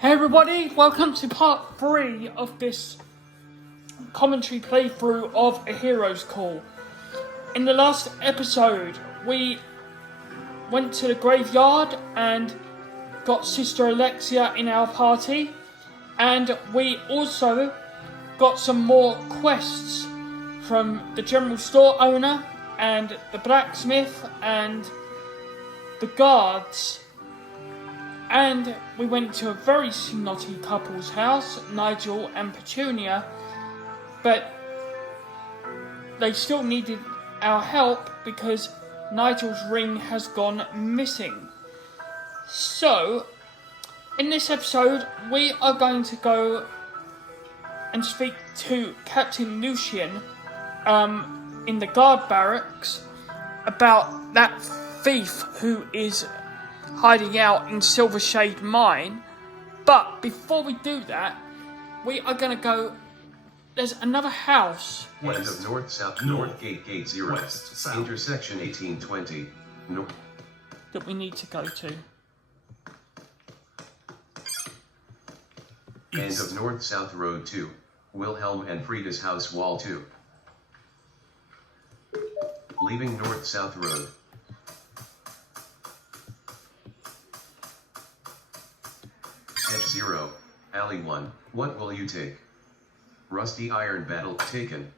Hey everybody, welcome to part 3 of this commentary playthrough of A Hero's Call. In the last episode, we went to the graveyard and got Sister Alexia in our party, and we also got some more quests from the general store owner and the blacksmith and the guards. And we went to a very snotty couple's house, Nigel and Petunia, but they still needed our help because Nigel's ring has gone missing. So, in this episode, we are going to go and speak to Captain Lucien in the guard barracks about that thief who is hiding out in Silvershade Mine. But before we do that, we are going to go. There's another house. End of north-south, north gate 0, intersection 1820, north. That we need to go to. End of north-south road 2, Wilhelm and Frida's house wall 2. Leaving north-south road. Edge 0, alley 1, what will you take? Rusty iron battle taken.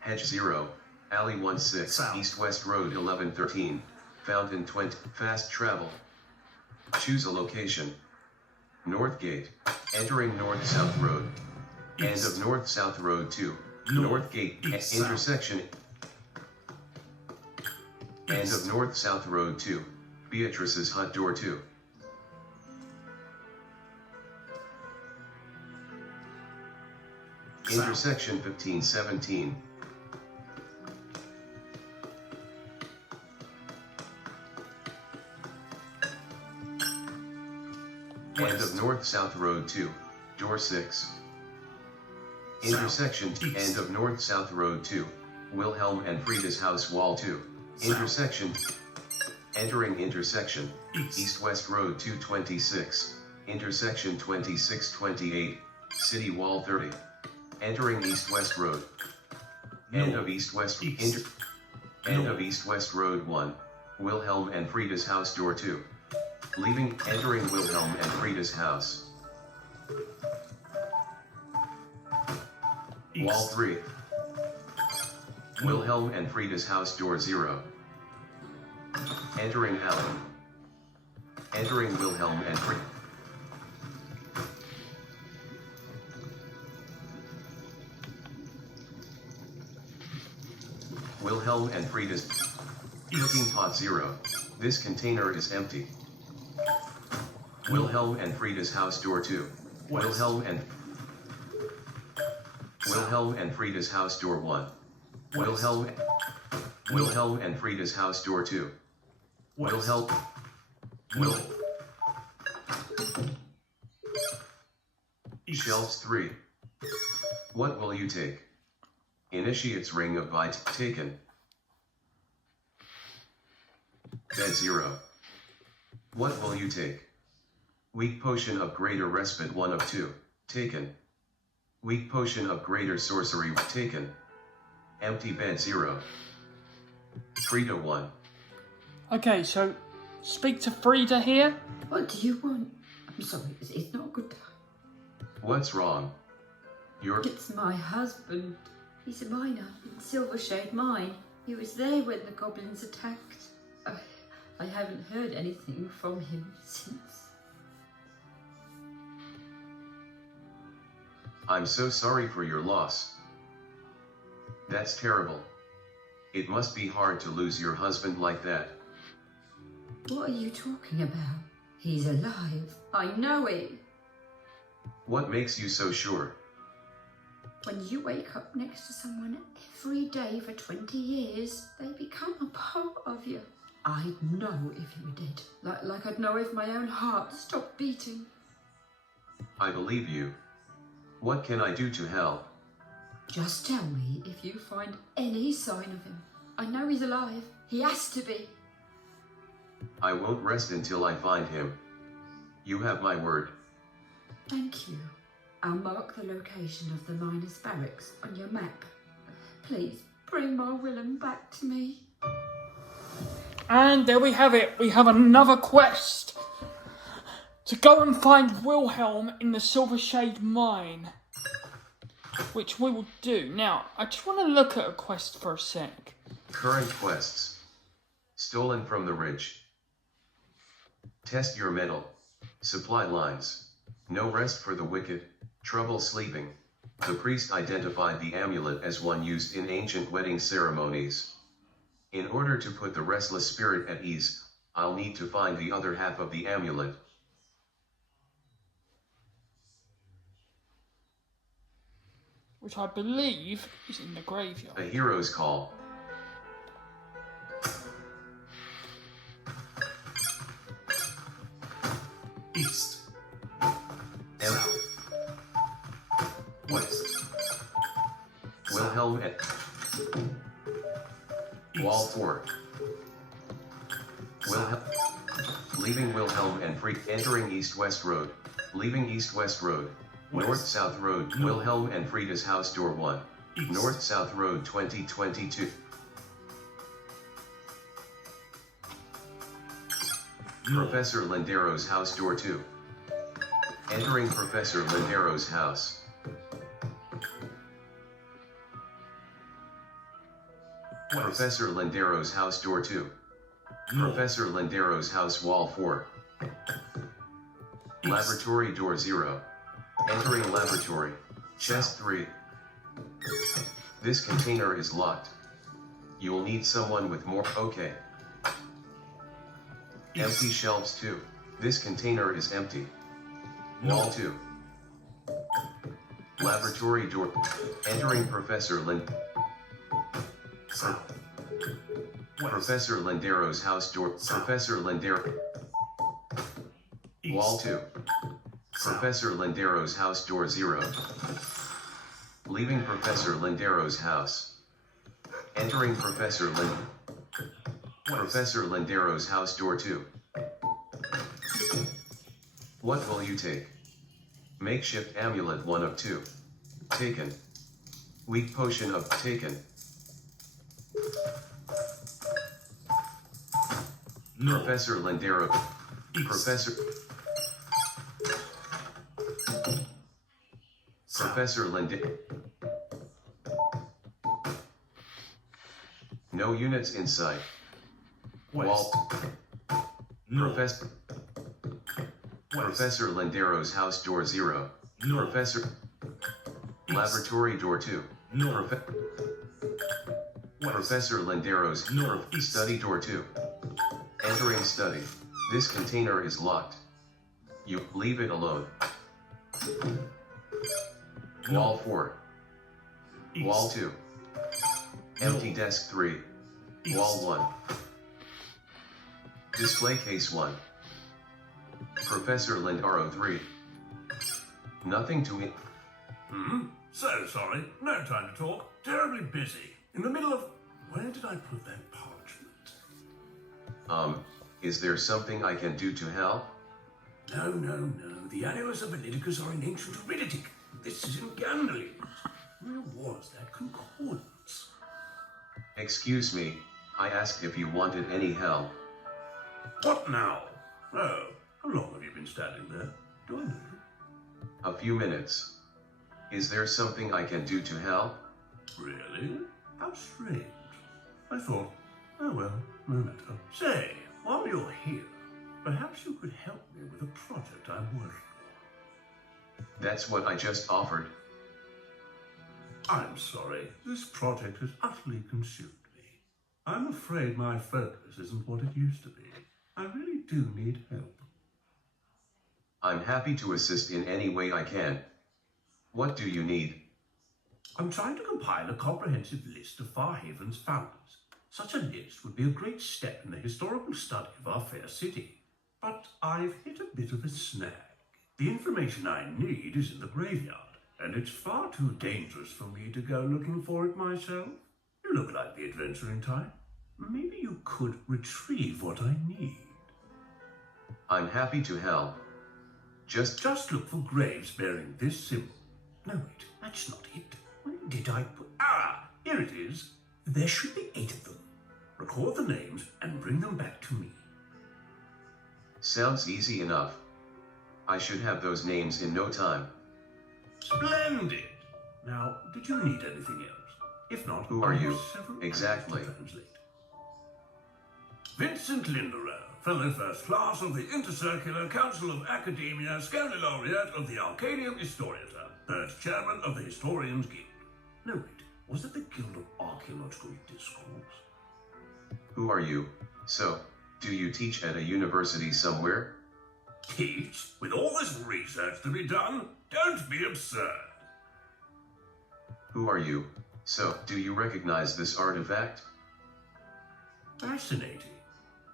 Hedge 0, alley 16, east-west road 1113, fountain 20, fast travel. Choose a location. North gate, entering north-south road. End of north-south road 2, north gate, intersection. End of north-south road 2, Beatrice's hut door 2. Intersection 1517. End of north-south road 2, door 6. Intersection, end of north-south road 2, Wilhelm and Frida's house wall 2. Intersection, entering intersection, east-west road 226, intersection 2628, city wall 30. Entering east-west road. End of east-west end of east-west road 1, Wilhelm and Frida's house door 2. Leaving, entering Wilhelm and Frida's house. Wall 3. Wilhelm and Frida's house door 0. Entering alley. Entering Wilhelm and Frida. Wilhelm and Frida's cooking pot 0. This container is empty. Wilhelm and Frida's house door 2. Wilhelm and Frida's house door 1. Wilhelm and Frida's house door 2. Shelves 3. What will you take? Initiate's ring of bite taken. Bed 0. What will you take? Weak potion of greater respite 1 of 2 taken. Weak potion of greater sorcery taken. Empty bed 0. Frida 1. Okay, so speak to Frida here. What do you want? I'm sorry, it's not good. What's wrong? It's my husband. He's a miner in Silvershade Mine. He was there when the goblins attacked. I haven't heard anything from him since. I'm so sorry for your loss. That's terrible. It must be hard to lose your husband like that. What are you talking about? He's alive. I know it. What makes you so sure? When you wake up next to someone every day for 20 years, they become a part of you. I'd know if you were dead. Like I'd know if my own heart stopped beating. I believe you. What can I do to help? Just tell me if you find any sign of him. I know he's alive. He has to be. I won't rest until I find him. You have my word. Thank you. I'll mark the location of the miners' barracks on your map. Please bring my Willem back to me. And there we have it. We have another quest to go and find Wilhelm in the Silvershade mine, which we will do. Now, I just want to look at a quest for a sec. Current quests. Stolen from the Ridge. Test your metal. Supply lines. No rest for the wicked. Trouble sleeping. The priest identified the amulet as one used in ancient wedding ceremonies. In order to put the restless spirit at ease, I'll need to find the other half of the amulet. Which I believe is in the graveyard. A hero's call. East. South. West. Wilhelm at Wall 4. Wilhelm. Leaving Wilhelm and Fried. Entering East-West Road. Leaving East-West Road. North-South Road. Wilhelm and Frieda's house door 1. East. North-South Road 2022. Professor Lindero's house door 2. Entering Professor Lindero's house. West. Professor Lindero's house door 2. North. Professor Lindero's house wall 4. East. Laboratory door 0. Entering laboratory. Chest 3. This container is locked. You'll need someone with more. Okay. East. Empty shelves 2. This container is empty. Wall North. 2. Laboratory door. Entering Professor South. West. Professor Lindero's house door. South. Professor Lindero. East. Wall 2. South. Professor Lindero's house door 0. Leaving Professor Lindero's house. Entering Professor Professor Lindero's house door 2. What will you take? Makeshift amulet 1 of 2. Taken. Weak potion of taken. North. Professor Lindero. East. Professor Lindero. No units in sight. West. North. Professor Lindero's house door 0. North. Professor East. Laboratory door 2. North. Profe- West. Professor Lindero's North. East. study door 2. Entering study. This container is locked. You leave it alone. Wall 4. East. Wall 2. Empty desk 3. East. Wall 1. Display case 1. Professor Lindaro 3. Nothing to it. So sorry. No time to talk. Terribly busy. In the middle of... Where did I put that parchment? Is there something I can do to help? No. The annals of Benedicus are in ancient Ariditic. This is in Gandalin. Where was that concordance? Excuse me, I asked if you wanted any help. What now? Oh, how long have you been standing there? Do I know? A few minutes. Is there something I can do to help? Really? How strange. I thought, oh well, no matter. Say, while you're here, perhaps you could help me with a project I'm working on. That's what I just offered. I'm sorry, this project has utterly consumed me. I'm afraid my focus isn't what it used to be. I really do need help. I'm happy to assist in any way I can. What do you need? I'm trying to compile a comprehensive list of Farhaven's founders. Such a list would be a great step in the historical study of our fair city. But I've hit a bit of a snag. The information I need is in the graveyard, and it's far too dangerous for me to go looking for it myself. You look like the adventuring type. Maybe you could retrieve what I need. I'm happy to help. Just Just look for graves bearing this symbol. No, wait, that's not it. Where did I put... Ah, here it is. There should be 8 of them. Record the names and bring them back to me. sounds easy enough. I should have those names in no time. Splendid! Now, did you need anything else? If not, Who are I have you? several Exactly. items to translate. Vincent Linderow, Fellow First Class of the Intercircular Council of Academia, Scholar Laureate of the Arcadium Historieta, First Chairman of the Historians Guild. No, wait, was it the Guild of Archaeological Discourse? Who are you? So, do you teach at a university somewhere? Teach? With all this research to be done? Don't be absurd. Who are you? So, do you recognize this artifact? Fascinating.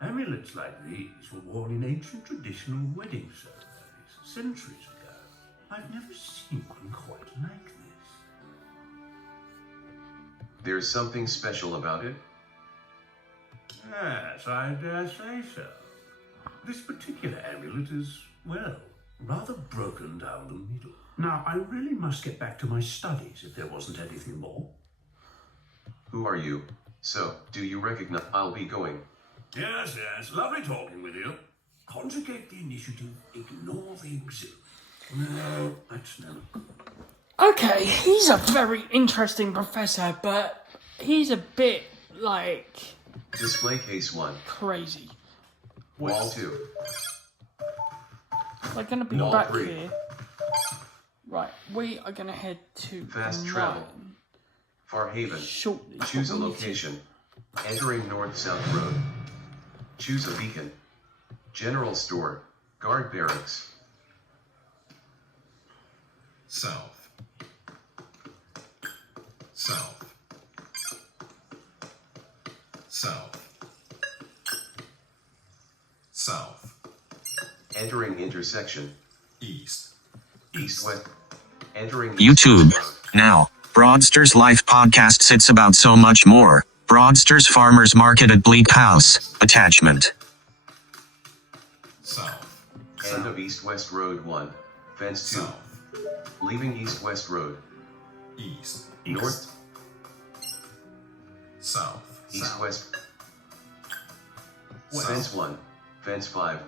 Amulets like these were worn in ancient traditional wedding ceremonies centuries ago. I've never seen one quite like this. There's something special about it? Yes, I dare say so. This particular amulet is, well, rather broken down the middle. Now, I really must get back to my studies if there wasn't anything more. Who are you? So, do you recognize? I'll be going. Yes, lovely talking with you. Conjugate the initiative, ignore the auxiliary. No, that's no. Okay, he's a very interesting professor, but he's a bit, like, Display case 1. crazy. Wall 2. We're gonna be Wall back 3. here. Right, we are gonna head to Fast the travel. mine Farhaven. shortly. Choose a but we need to- location. Entering North-South Road. Choose a beacon. General store. Guard barracks. South. South. South. South. Entering intersection. East. East-west. Entering YouTube. East-west road. Now, Broadster's Life podcast sits about so much more. Broadster's Farmers Market at Bleak House. Attachment. South. End of East-West Road 1. Fence 2. South. Leaving East-West Road. East. North. South. East-West. West. Fence 1. Fence 5.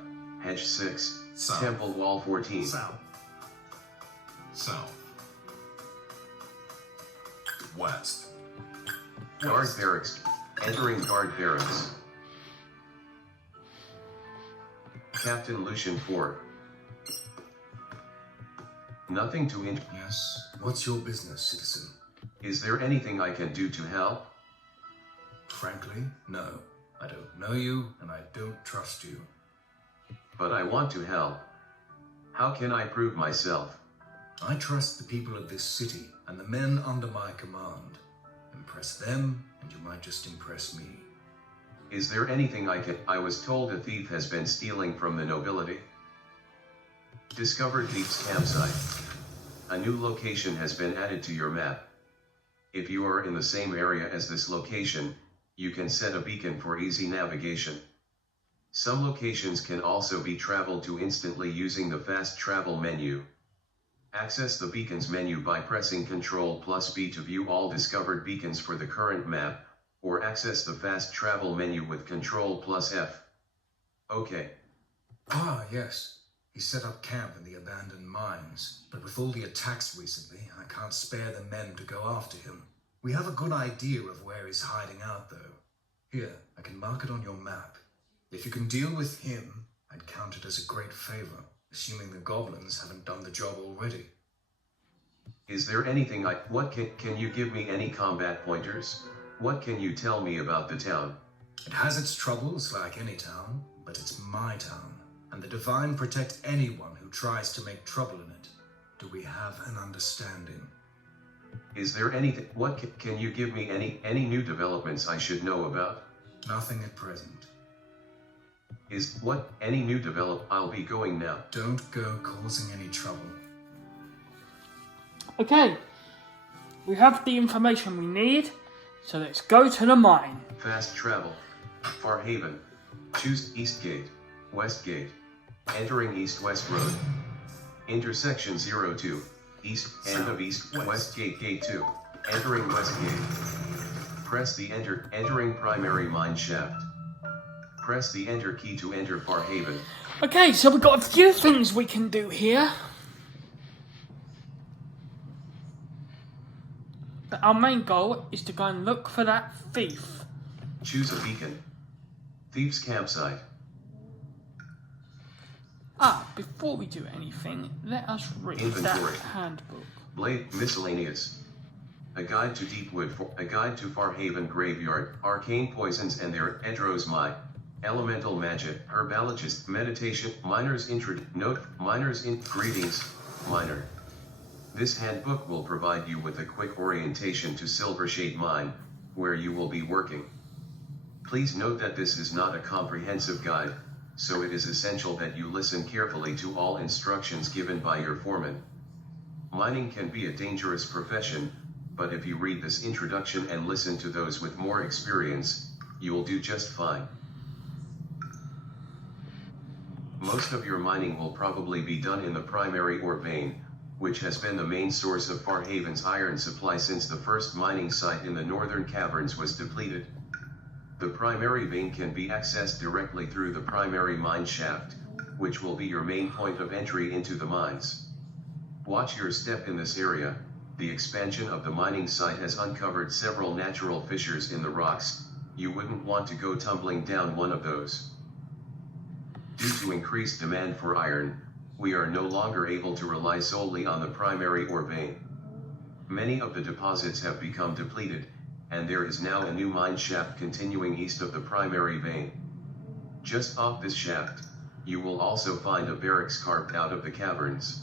Hedge 6. South. Temple Wall 14. South. South. West. Guard barracks. Entering guard barracks. Captain Lucian 4. Nothing to Yes. What's your business, citizen? Is there anything I can do to help? Frankly, no. I don't know you, and I don't trust you. But I want to help. How can I prove myself? I trust the people of this city and the men under my command. Impress them, and you might just impress me. Is there anything I was told a thief has been stealing from the nobility. Discovered thief's campsite. A new location has been added to your map. If you are in the same area as this location, you can set a beacon for easy navigation. Some locations can also be traveled to instantly using the fast travel menu. Access the beacons menu by pressing Ctrl+B to view all discovered beacons for the current map, or access the fast travel menu with Ctrl+F. Okay. Ah, yes. He set up camp in the abandoned mines, but with all the attacks recently, I can't spare the men to go after him. We have a good idea of where he's hiding out, though. Here, I can mark it on your map. If you can deal with him, I'd count it as a great favor, assuming the goblins haven't done the job already. Is there anything can you give me any combat pointers? What can you tell me about the town? It has its troubles like any town, but it's my town, and the Divine protect anyone who tries to make trouble in it. Do we have an understanding? Is there anything, can you give me any new developments I should know about? Nothing at present. Any new I'll be going now. Don't go causing any trouble. Okay, we have the information we need, so let's go to the mine. Fast travel. Farhaven. Choose East Gate, West Gate. Entering East-West Road. Intersection 02. East, end of East, West Gate, Gate 2. Entering West Gate. Press the entering primary mine shaft. Press the enter key to enter Farhaven. Okay, so we've got a few things we can do here. But our main goal is to go and look for that thief. Choose a beacon. Thief's campsite. Before we do anything, let us read Inventory. that handbook. Blade miscellaneous. A guide to Deepwood, a guide to Farhaven Graveyard, arcane poisons and their Edros Mai, elemental magic, herbologist, meditation, miners note, miners greetings, miner. This handbook will provide you with a quick orientation to Silvershade Mine, where you will be working. Please note that this is not a comprehensive guide, so it is essential that you listen carefully to all instructions given by your foreman. Mining can be a dangerous profession, but if you read this introduction and listen to those with more experience, you will do just fine. Most of your mining will probably be done in the primary ore vein, which has been the main source of Farhaven's iron supply since the first mining site in the northern caverns was depleted. The primary vein can be accessed directly through the primary mine shaft, which will be your main point of entry into the mines. Watch your step in this area. The expansion of the mining site has uncovered several natural fissures in the rocks. You wouldn't want to go tumbling down one of those. Due to increased demand for iron, we are no longer able to rely solely on the primary ore vein. Many of the deposits have become depleted, and there is now a new mine shaft continuing east of the primary vein. Just off this shaft, you will also find a barracks carved out of the caverns.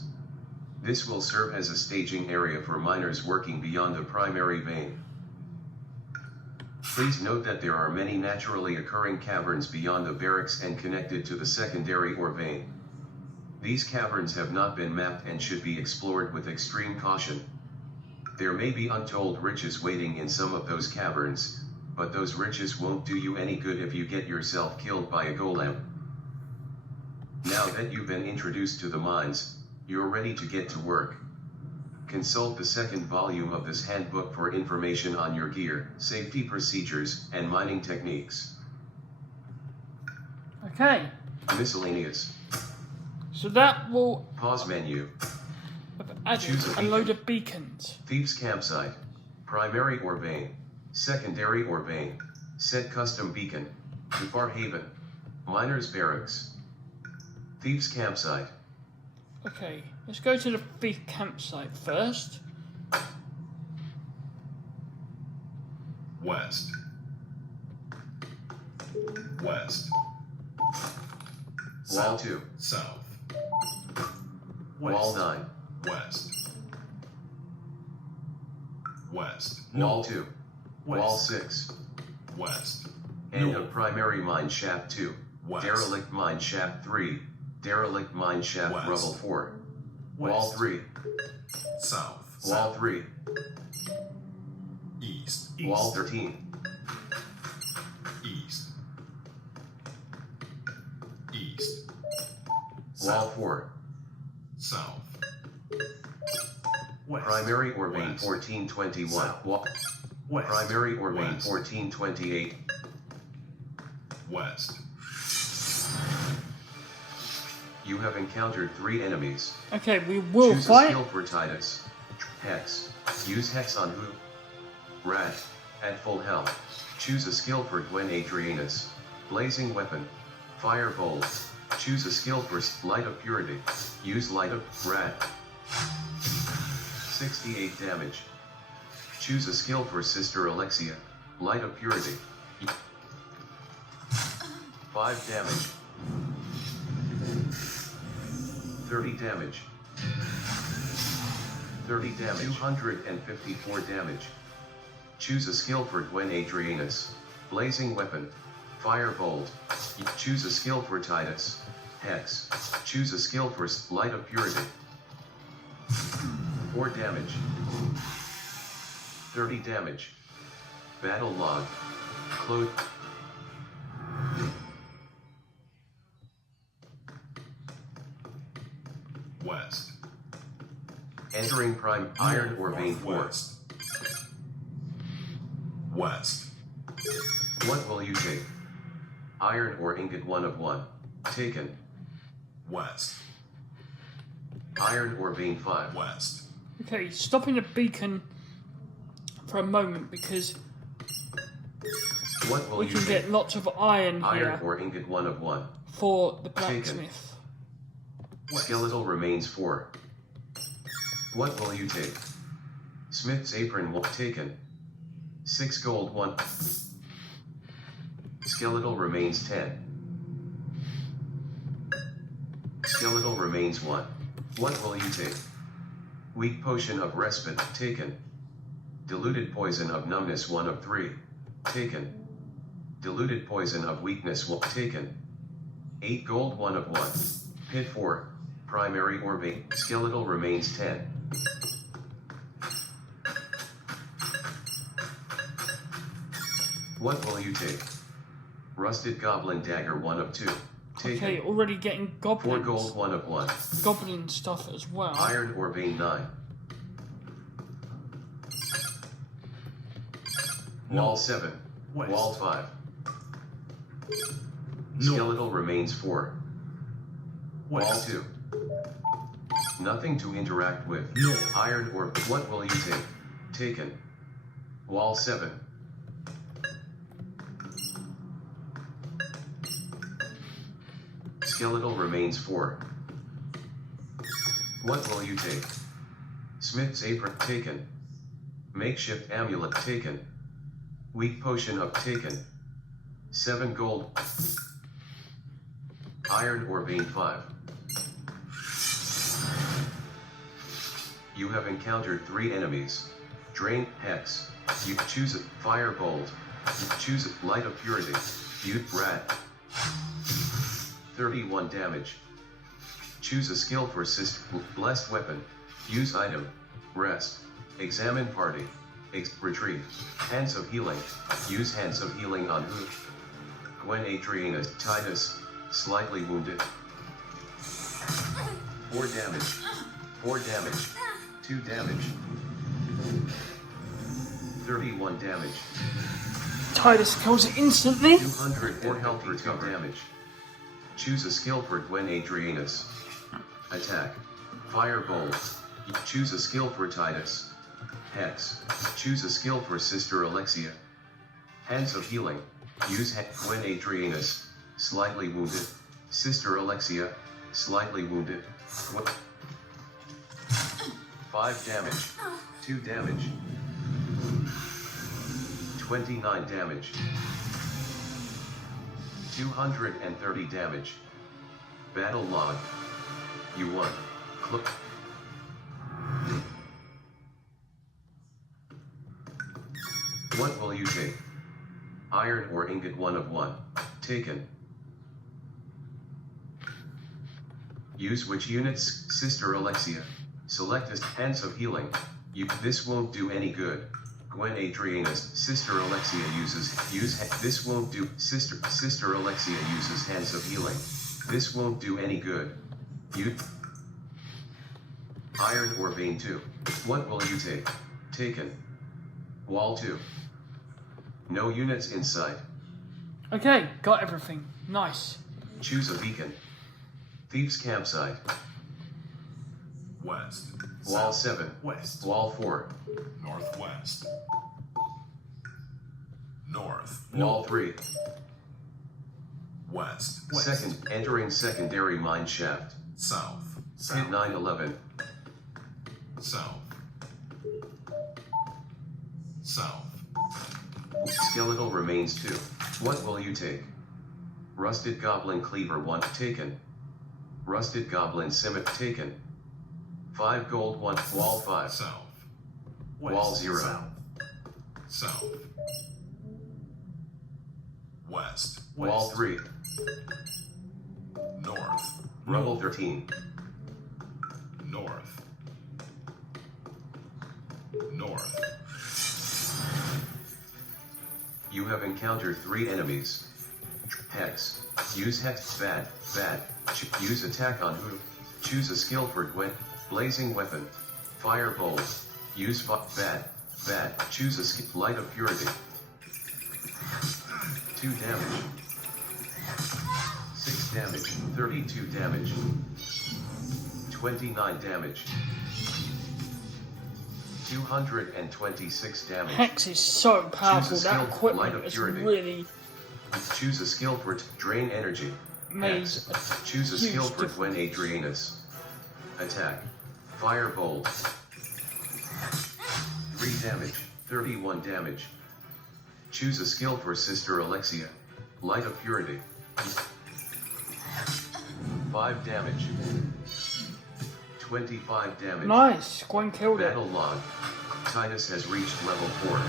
This will serve as a staging area for miners working beyond the primary vein. Please note that there are many naturally occurring caverns beyond the barracks and connected to the secondary ore vein. These caverns have not been mapped and should be explored with extreme caution. There may be untold riches waiting in some of those caverns, but those riches won't do you any good if you get yourself killed by a golem. Now that you've been introduced to the mines, you're ready to get to work. Consult the second volume of this handbook for information on your gear, safety procedures, and mining techniques. Okay, Miscellaneous. so that will Pause menu. have added Choose a a beacon. load of beacons. Thieves campsite. Primary ore vein. Secondary ore vein. Set custom beacon. To Farhaven. Miners barracks. Thieves campsite. Okay, let's go to the thief campsite first. West. West. Wall 2. South. Wall 9. West. West. Wall 2. West. Wall 6. West. End of primary mine shaft 2. West. Derelict mine shaft 3. Derelict mine shaft West. rubble 4. West. Wall 3. South. Wall 3. East. East. Wall 13. East. East. Wall 4. South. West. Primary ore vein West. 1421. South. Wall. West. Primary ore vein West. 1428. West. You have encountered 3 enemies. Okay, we will Choose a fight. skill for Titus. Hex. Use Hex on who? Rat. At full health. Choose a skill for Gwen Adrianus. Blazing Weapon. Firebolt. Choose a skill for Light of Purity. Use Light of Rat. 68 damage. Choose a skill for Sister Alexia. Light of Purity. 5 damage. 30 damage. 30 damage. 254 damage. Choose a skill for Gwen Adrianus. Blazing Weapon. Firebolt. Choose a skill for Titus. Hex. Choose a skill for Light of Purity. 4 damage. 30 damage. Battle log. Close. West. Entering prime iron or vein 4. Northwest. West. What will you take? Iron or ingot 1 of 1. Taken. West. Iron or vein 5. West. Okay, stopping the beacon for a moment because What will we you can take? get lots of iron Iron here or ingot 1 of 1. for the blacksmith. Skeletal remains 4. What will you take? Smith's apron will taken. 6 gold 1. Skeletal remains 10. Skeletal remains 1. What will you take? Weak potion of respite taken. Diluted poison of numbness 1 of 3. Taken. Diluted poison of weakness taken. 8 gold 1 of 1. Pit 4. Primary or vein. Skeletal remains 10. What will you take? Rusted goblin dagger 1 of 2. Taken. Okay, already getting 4 goblins. gold 1 of 1. Goblin stuff as well. Iron or vein 9. Wall 7. West. Wall 5. North. Skeletal remains 4. Wall West. 2. Nothing to interact with. North. Iron or what will you take? Taken. Wall 7. Skeletal remains 4. What will you take? Smith's apron taken. Makeshift amulet taken. Weak potion of taken. 7 gold. Iron or vein 5. You have encountered 3 enemies. Drain, Hex. You choose a Fire Bolt. You choose a Light of Purity. Youth Rat. 31 damage. Choose a skill for Blessed Weapon. Use item. Rest. Examine party. Retreat. Hands of Healing. Use Hands of Healing on who? Gwen Adriana. Titus. Slightly wounded. 4 damage. 4 damage. 2 damage. 31 damage. Titus kills it instantly. 204 health for 2 damage. Choose a skill for Gwen Adrianus. Attack. Firebolt. Choose a skill for Titus. Hex. Choose a skill for Sister Alexia. Hands of Healing. Use Gwen Adrianus. Slightly wounded. Sister Alexia. Slightly wounded. 5 damage. 2 damage. 29 damage. 230 damage. Battle log. You won. Click. What will you take? Iron or ingot 1 of 1. Taken. Use which units? Sister Alexia. Select as Hands of Healing. This won't do any good. Gwen Adrianus. Sister Alexia this won't do. Sister Alexia uses Hands of Healing. This won't do any good. Iron or vein 2. What will you take? Taken. Wall 2. No units inside. Okay, got everything. Nice. Choose a beacon. Thieves Campsite. West. Wall South. 7. West. Wall 4. Northwest. North. Wall 3. West. Second. Entering secondary mine shaft. South. Pit South. 911. South. South. Skeletal remains 2. What will you take? Rusted Goblin Cleaver 1. Taken. Rusted Goblin Scimitar. Taken. 5 gold 1. Wall 5. South. West. Wall 0. South. South. West. Wall 3. North. Rubble 13. North. North. You have encountered 3 enemies. Hex. Use Hex. Bad. Bad. Use attack on who? Choose a skill for Gwen. Blazing Weapon. Firebolt. Use bad. Choose a skill. Light of Purity. 2 damage. 6 damage. 32 damage. 29 damage. 226 damage. Hex is so powerful. Choose a That skill, equipment Light of is Purity. really Choose a skill for drain energy. made Hex. a Choose a huge skill for difference. Gwen Adrianus. Attack. Firebolt. 3 damage. 31 damage. Choose a skill for Sister Alexia. Light of Purity. 5 damage. 25 damage. Nice. Gwen killed it. Battle log. Titus has reached level 4.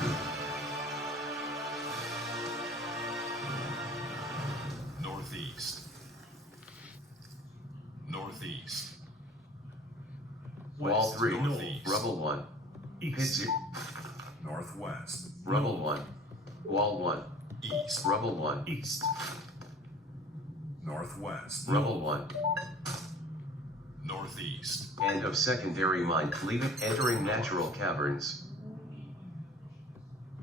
Northeast. Northeast. Wall 3. Northeast. Rubble 1. Pit East. 0. Northwest. Rubble 1. Wall 1. East. Rubble 1. East. Northwest. Rubble 1. Northeast. End of secondary mine. Leaving entering natural caverns.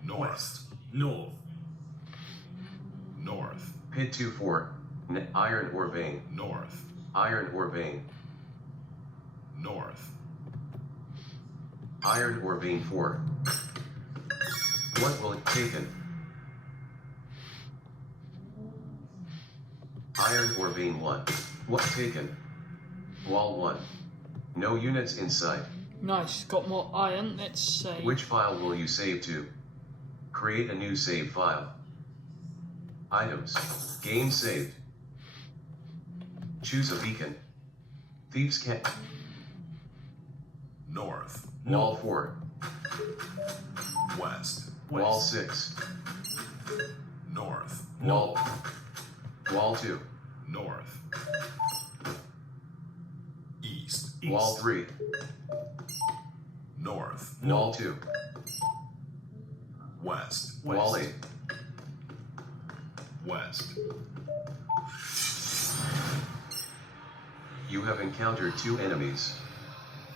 North. North. North. Pit 2-4. Iron ore vein. North. Iron ore vein. North. Iron ore vein 4. What will it taken? Iron ore vein 1. What taken? Wall 1. No units inside. Nice. Got more iron. Let's say. Which file will you save to? Create a new save file. Items. Game saved. Choose a beacon. Thieves Camp. North. Wall 4. West. Wall 6. North. Wall 2. North. East. Wall 3. North. Wall 2. West. Wall 8. West. You have encountered 2 enemies.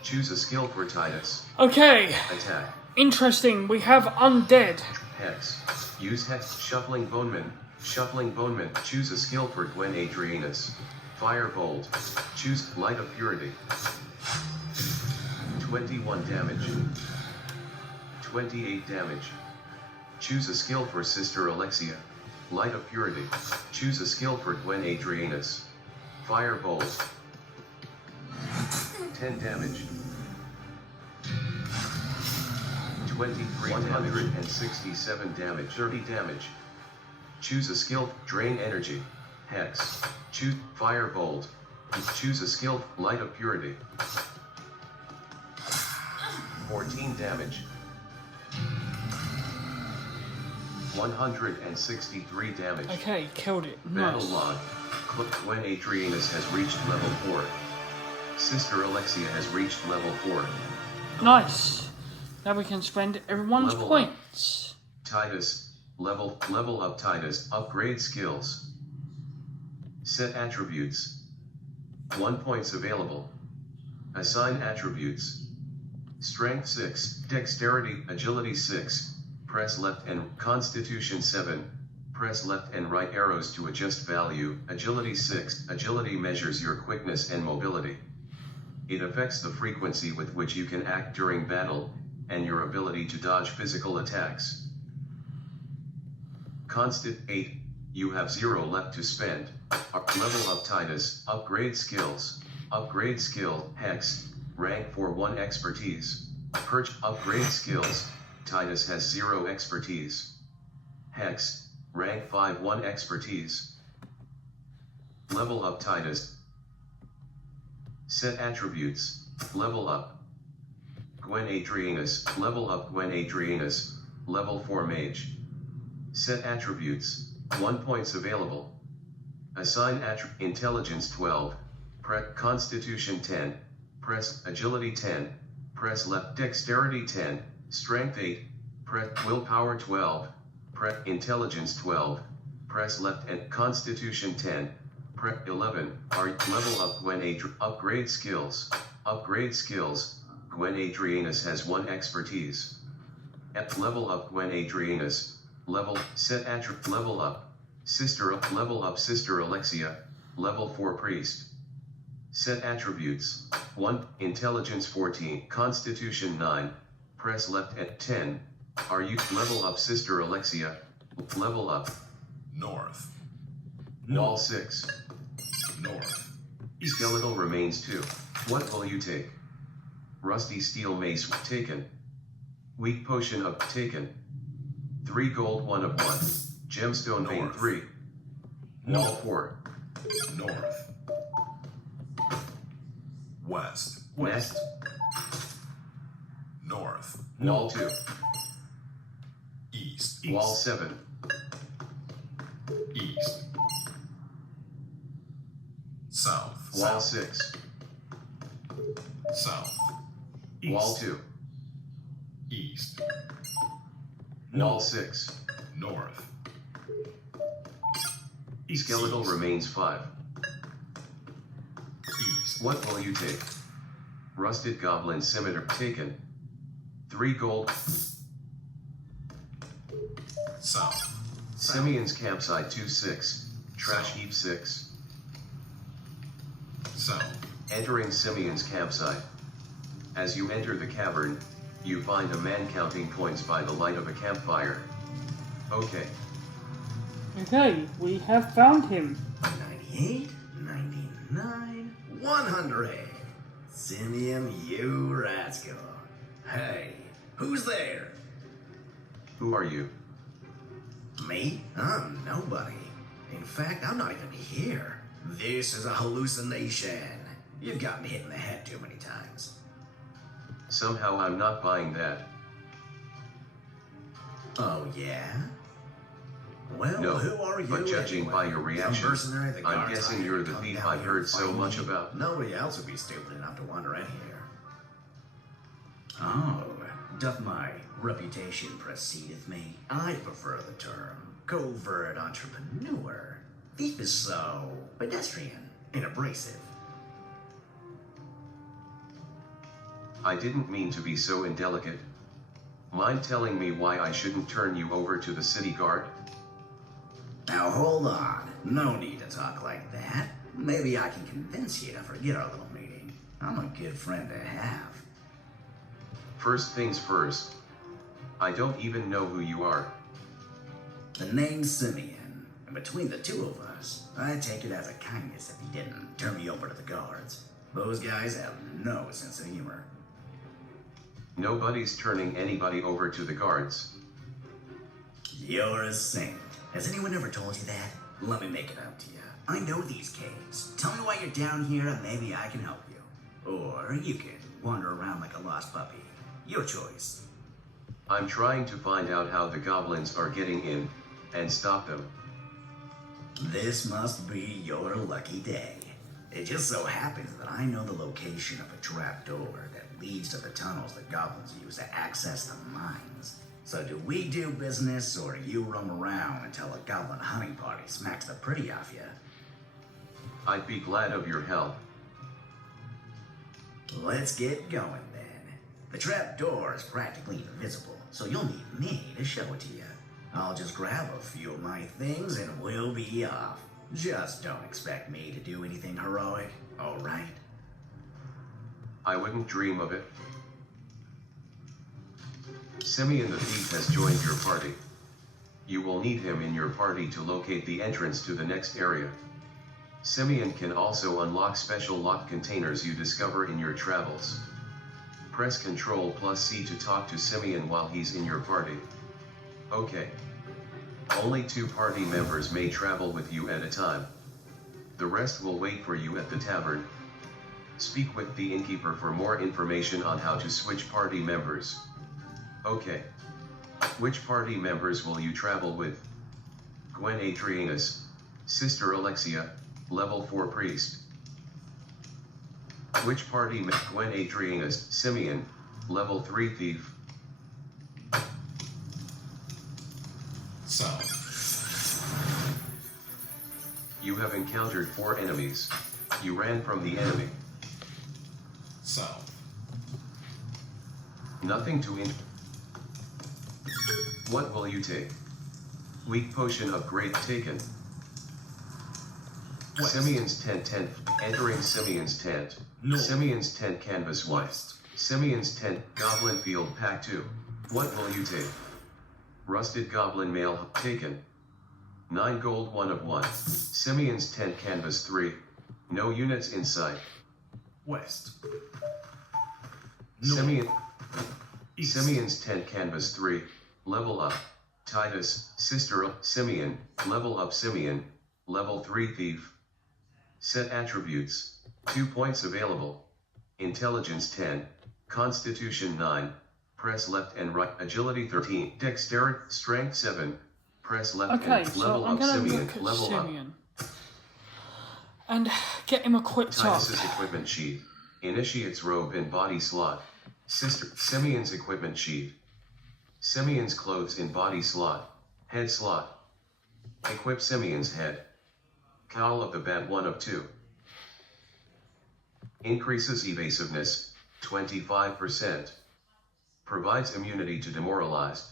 Choose a skill for Titus. Okay. Attack. Interesting. We have undead. Hex. Use Hex. Shuffling Boneman. Shuffling Boneman. Choose a skill for Gwen Adrianus. Firebolt. Choose Light of Purity. 21 damage. 28 damage. Choose a skill for Sister Alexia. Light of Purity. Choose a skill for Gwen Adrianus. Firebolt. 10 damage. 167 damage. 30 damage. Choose a skill. Drain energy. Hex. Choose Firebolt. Choose a skill. Light of Purity. 14 damage. 163 damage. Okay, killed it. Battle Nice. log. Gwen Adrianus has reached level 4. Sister Alexia has reached level 4. Nice. Now we can spend everyone's Level up. points. Titus. Level up Titus. Upgrade skills. Set attributes. 1 points available. Assign attributes. Strength 6. Dexterity. Agility 6. Press left and Constitution 7. Press left and right arrows to adjust value. Agility 6. Agility measures your quickness and mobility. It affects the frequency with which you can act during battle, and your ability to dodge physical attacks. Constant 8. You have 0 left to spend. Level up Titus. Upgrade skills. Upgrade skill. Hex. Rank 4 1 expertise. Perch. Upgrade skills. Titus has 0 expertise. Hex. Rank 5 1 expertise. Level up Titus. Set attributes. Level up. Gwen Adrianus. Level up Gwen Adrianus. Level 4 mage. Set attributes. 1 points available. Assign Intelligence 12. Press Constitution 10. Press Agility 10. Press left Dexterity 10. Strength 8. Press Willpower 12. Press Intelligence 12. Press left and Constitution 10. Prep 11. Level up Gwen Upgrade skills. Upgrade skills. Gwen Adrianus has 1 expertise. Level up Gwen Adrianus. Level up. Level up Sister Alexia. Level 4 priest. Set attributes. 1. Intelligence 14. Constitution 9. Press left at 10. Are you level up Sister Alexia? Level up. North. Wall 6. North. Skeletal remains 2. What will you take? Rusty steel mace taken. Weak potion of taken. 3 gold 1 of 1. Gemstone vein North. 3. Wall 4. North. West. West. North. Wall 2. East. Wall 7. East. South. Wall 6. South. Wall 2. East. Wall 6. North. Skeletal East. remains 5. East. What will you take? Rusted goblin scimitar taken. 3 gold. South. Simeon's campsite 2-6. Trash heap 6. South. Entering Simeon's campsite. As you enter the cavern, you find a man counting coins by the light of a campfire. Okay. Okay, we have found him. 98, 99, 100. Simeon, you rascal. Hey, who's there? Who are you? Me? I'm nobody. In fact, I'm not even here. This is a hallucination. You've got me hit in the head too many times. Somehow I'm not buying that. Oh, yeah? Well, No, who are you but judging anyway? by your Some reaction, mercenary the I'm guards guessing hired you're to the come thief down I here heard and so fight much me? about. Nobody else would be stupid enough to wander in here. Oh, doth my reputation precedeth me? I prefer the term covert entrepreneur. Thief is so pedestrian and abrasive. I didn't mean to be so indelicate. Mind telling me why I shouldn't turn you over to the city guard? Now hold on, no need to talk like that. Maybe I can convince you to forget our little meeting. I'm a good friend to have. First things first. I don't even know who you are. The name's Simeon, and between the two of us, I take it as a kindness if he didn't turn me over to the guards. Those guys have no sense of humor. Nobody's turning anybody over to the guards. You're a saint. Has anyone ever told you that? Let me make it up to you. I know these caves. Tell me why you're down here and maybe I can help you. Or you can wander around like a lost puppy. Your choice. I'm trying to find out how the goblins are getting in, and stop them. This must be your lucky day. It just so happens that I know the location of a trapdoor that leads to the tunnels that goblins use to access the mines. So do we do business, or do you roam around until a goblin hunting party smacks the pretty off you? I'd be glad of your help. Let's get going then. The trapdoor is practically invisible, so you'll need me to show it to you. I'll just grab a few of my things and we'll be off. Just don't expect me to do anything heroic, alright? I wouldn't dream of it. Simeon the Thief has joined your party. You will need him in your party to locate the entrance to the next area. Simeon can also unlock special lock containers you discover in your travels. Press Ctrl+C to talk to Simeon while he's in your party. Okay. Only 2 party members may travel with you at a time. The rest will wait for you at the tavern. Speak with the innkeeper for more information on how to switch party members. Okay. Which party members will you travel with? Gwen Adrianus, Sister Alexia, Level 4 Priest. Which party Gwen Adrianus, Simeon, Level 3 Thief. South. You have encountered 4 enemies. You ran from the enemy. South. Nothing to What will you take? Weak potion upgrade taken. West. Simeon's tent. Entering Simeon's tent. North. Simeon's tent canvas west. Simeon's tent Goblin Field Pack 2. What will you take? Rusted Goblin Mail taken. 9 gold 1 of 1. Simeon's tent canvas 3. No units in sight. West. North. Simeon. East. Simeon's tent canvas 3. Level up. Titus, sister Simeon, level up Simeon, level 3 thief. Set attributes. 2 points available. Intelligence 10, Constitution 9, press left and right, Agility 13, Dexterity, Strength 7, press left Okay, and so level I'm up gonna Simeon, look at level up. Simeon and get him equipped up. Titus's equipment sheet, Initiate's robe and body slot. Sister Simeon's equipment sheet. Simeon's clothes in body slot, head slot. Equip Simeon's head. Cowl of the Bat 1 of 2. Increases evasiveness, 25%. Provides immunity to demoralized.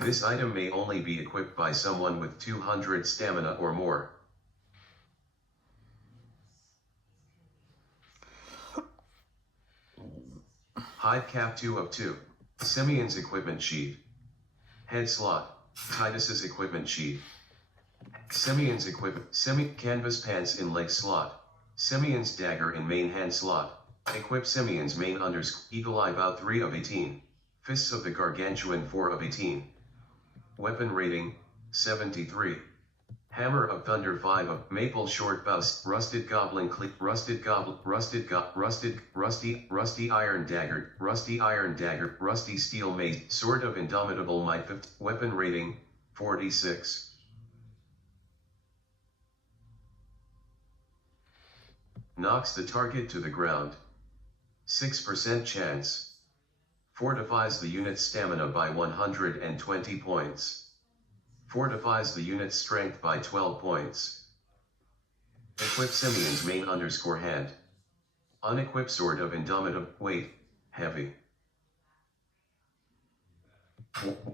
This item may only be equipped by someone with 200 stamina or more. Hide cap 2 of 2. Simeon's equipment sheet. Head slot. Titus's equipment sheet. Simeon's equipment. Canvas pants in leg slot. Simeon's dagger in main hand slot. Equip Simeon's main Eagle Eye Bow 3 of 18. Fists of the Gargantuan 4 of 18. Weapon rating, 73. Hammer of Thunder 5 of Maple Short Bow. Rusted Goblin Click. Rusty Iron Dagger. Rusty Iron Dagger. Rusty Steel Mace. Sword of Indomitable Might. Weapon rating, 46. Knocks the target to the ground. 6% chance. Fortifies the unit's stamina by 120 points. Fortifies the unit's strength by 12 points. Equip Simeon's main hand. Unequipped Sword of Indomitable Weight, heavy.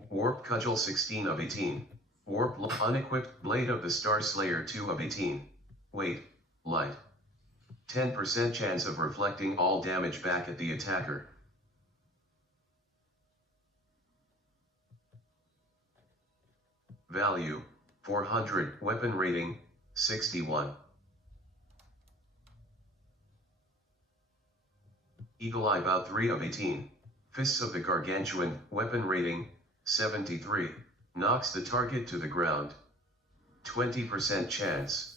Warp Cudgel 16 of 18. Warp Unequipped Blade of the Star Slayer 2 of 18. Weight, light. 10% chance of reflecting all damage back at the attacker. Value, 400. Weapon rating, 61. Eagle Eye Bow 3 of 18. Fists of the Gargantuan. Weapon rating, 73. Knocks the target to the ground. 20% chance.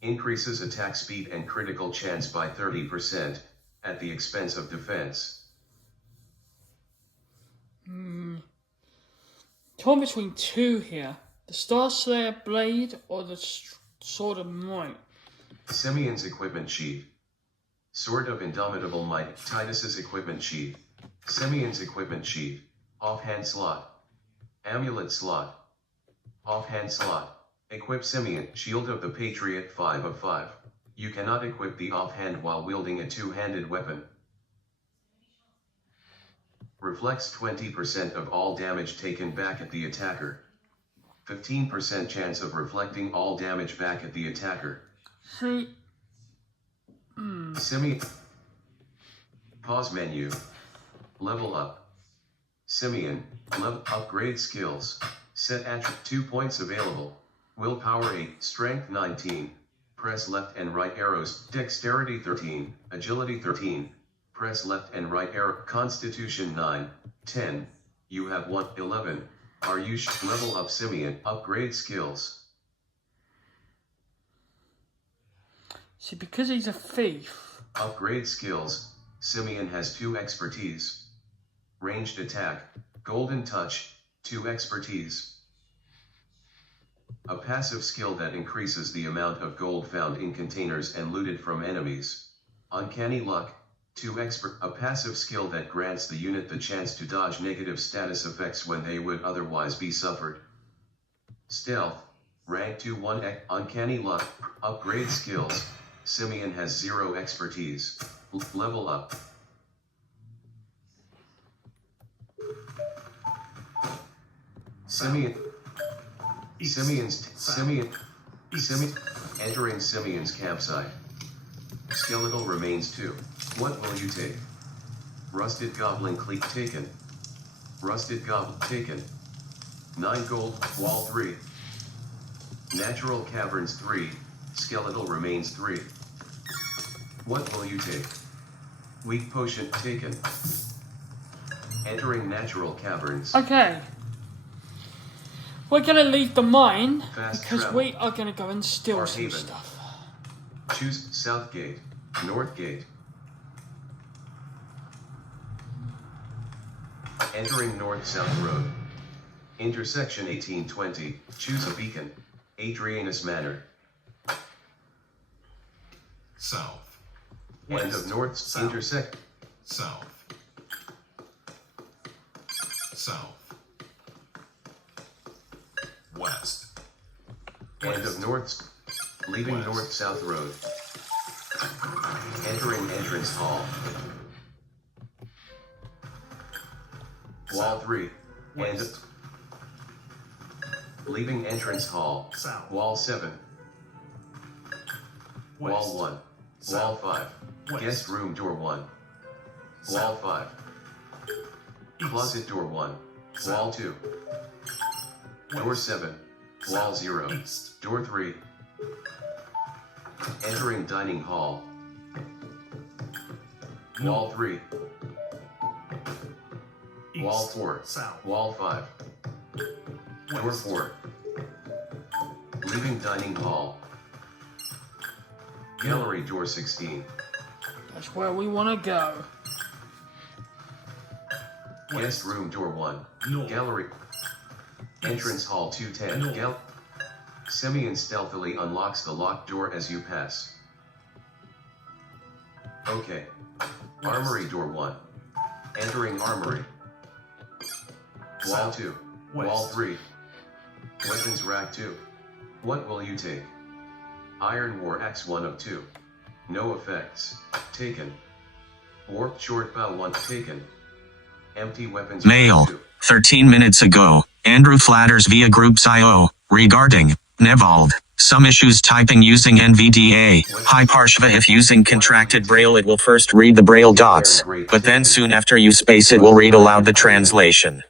Increases attack speed and critical chance by 30%, at the expense of defense. Torn between two here. The Star Slayer blade or the Sword of Might. Simeon's equipment sheet. Sword of Indomitable Might. Titus's equipment sheet. Simeon's equipment sheet. Offhand slot. Amulet slot. Offhand slot. Equip Simeon. Shield of the Patriot 5 of 5. You cannot equip the offhand while wielding a two-handed weapon. Reflects 20% of all damage taken back at the attacker. 15% chance of reflecting all damage back at the attacker. Simeon. Pause menu. Level up. Simeon. Level upgrade skills. Set attribute 2 points available. Willpower 8. Strength 19. Press left and right arrows. Dexterity 13. Agility 13. Press left and right arrow. Constitution 9. 10. You have 1. 11. Are you level up Simeon? Upgrade skills. See, because he's a thief. Upgrade skills. Simeon has 2 expertise. Ranged attack. Golden touch. 2 expertise. A passive skill that increases the amount of gold found in containers and looted from enemies. Uncanny luck. 2 expert. A passive skill that grants the unit the chance to dodge negative status effects when they would otherwise be suffered. Stealth. Rank 2 1. Uncanny luck. Upgrade skills. Simeon has 0 expertise. Level up. Simeon. Entering Simeon's campsite. Skeletal remains 2. What will you take? Rusted goblin cleat taken. Rusted goblin taken. 9 gold, wall 3. Natural caverns 3, skeletal remains 3. What will you take? Weak potion taken. Entering natural caverns. Okay. We're gonna leave the mine Fast because travel. we are gonna go and steal some Farhaven. stuff. Choose South Gate, North Gate. Entering North-South Road. Intersection 1820, choose a beacon. Adrianus Manor. South. End of North, South. intersect. South. South. West. End of North, leaving West. North-South Road. Entering entrance hall. Wall 3, end West. leaving entrance hall. South. Wall 7, West. wall 1, wall South. 5, West. guest room door 1, wall South. 5, East. closet door 1, South. wall 2, door West. 7, wall South. 0, East. door 3, entering dining hall. Wall North. 3, East. wall 4, South. wall 5, door West. 4, leaving dining hall. Gallery door 16, That's where we wanna go. guest room door 1, North. gallery, entrance hall 210, North. Simeon stealthily unlocks the locked door as you pass. Okay. Armory door 1, entering armory. Wall South. 2, West. wall 3, weapons rack 2. What will you take? Iron War Axe 1 of 2. No effects. Taken. Warped short bow 1 taken. Empty weapons Mail. rack 2. 13 minutes ago, Andrew flatters via Groups IO, regarding Nevald. Some issues typing using NVDA. Hi Parshva, if using contracted Braille it will first read the Braille dots, but then soon after you space it will read aloud the translation.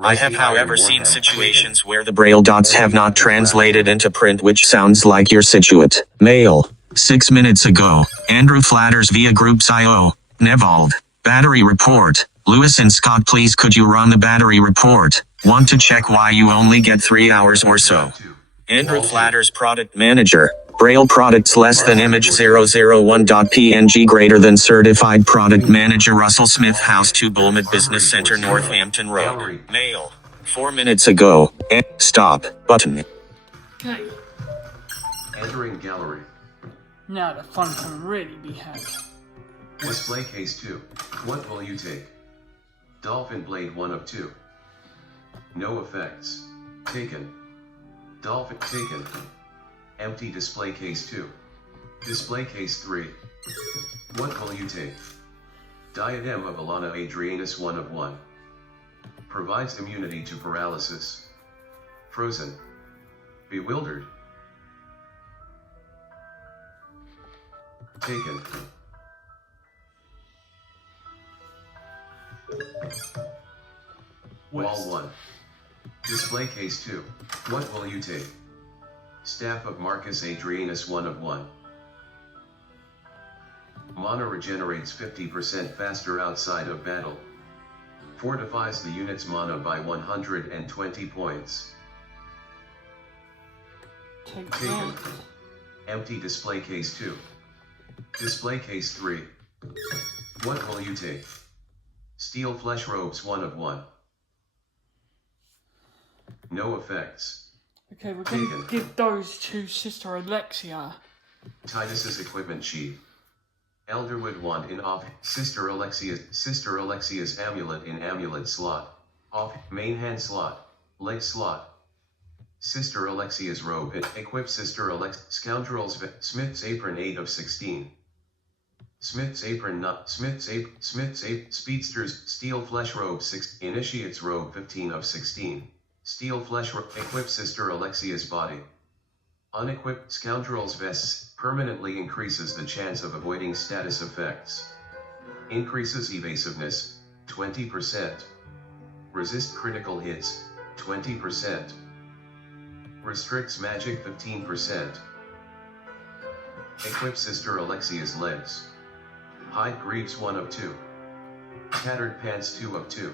I have however seen situations where the Braille dots have not translated into print, which sounds like your situate. Mail. 6 minutes ago, Andrew flatters via Groups IO, Nevald. Battery report. Lewis and Scott, please could you run the battery report? Want to check why you only get 3 hours or so. Andrew flatters product manager. Braille products less than image 001.png greater than certified product manager Russell Smith House 2 Bulmid Business Center Northampton Road. Mail. 4 minutes ago. Stop button. Okay. Entering gallery. Now the fun can really be had. Display case 2. What will you take? Dolphin blade 1 of 2. No effects. Taken. Dolphin taken. Empty display case 2. Display case 3. What will you take? Diadem of Alana Adrianus 1 of 1. Provides immunity to paralysis. Frozen. Bewildered. Taken. Wall 1. Display case 2. What will you take? Staff of Marcus Adrianus 1 of 1. Mana regenerates 50% faster outside of battle. Fortifies the unit's mana by 120 points. Take Taken. that. Empty display case 2. Display case 3. What will you take? Steel flesh robes 1 of 1. No effects. Okay, we're gonna Taken. give those to Sister Alexia. Titus's equipment sheet. Elderwood wand in off. Sister Alexia's amulet in amulet slot. Off main hand slot. Leg slot. Sister Alexia's robe. Equip Sister Alex. Scoundrels. Smith's apron 8 of 16. Smith's apron not. Smith's Speedster's steel flesh robe 6. Initiate's robe 15 of 16. Steel flesh equip Sister Alexia's body. Unequipped Scoundrel's vests permanently increases the chance of avoiding status effects. Increases evasiveness, 20%. Resist critical hits, 20%. Restricts magic 15%. Equip Sister Alexia's legs. Hide Greaves 1 of 2. Tattered Pants 2 of 2.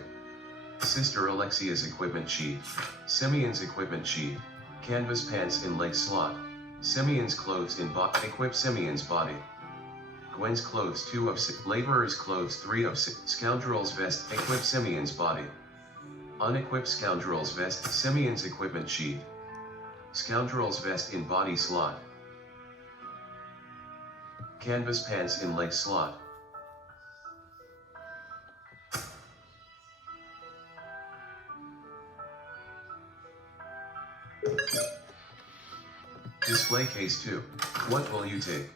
Sister Alexia's equipment sheet. Simeon's equipment sheet. Canvas pants in leg slot. Simeon's clothes in bot. Equip Simeon's body. Gwen's clothes 2 of 6. Laborer's clothes 3 of 6. Scoundrel's vest. Equip Simeon's body. Unequipped Scoundrel's vest. Simeon's equipment sheet. Scoundrel's vest in body slot. Canvas pants in leg slot. Display case 2. What will you take?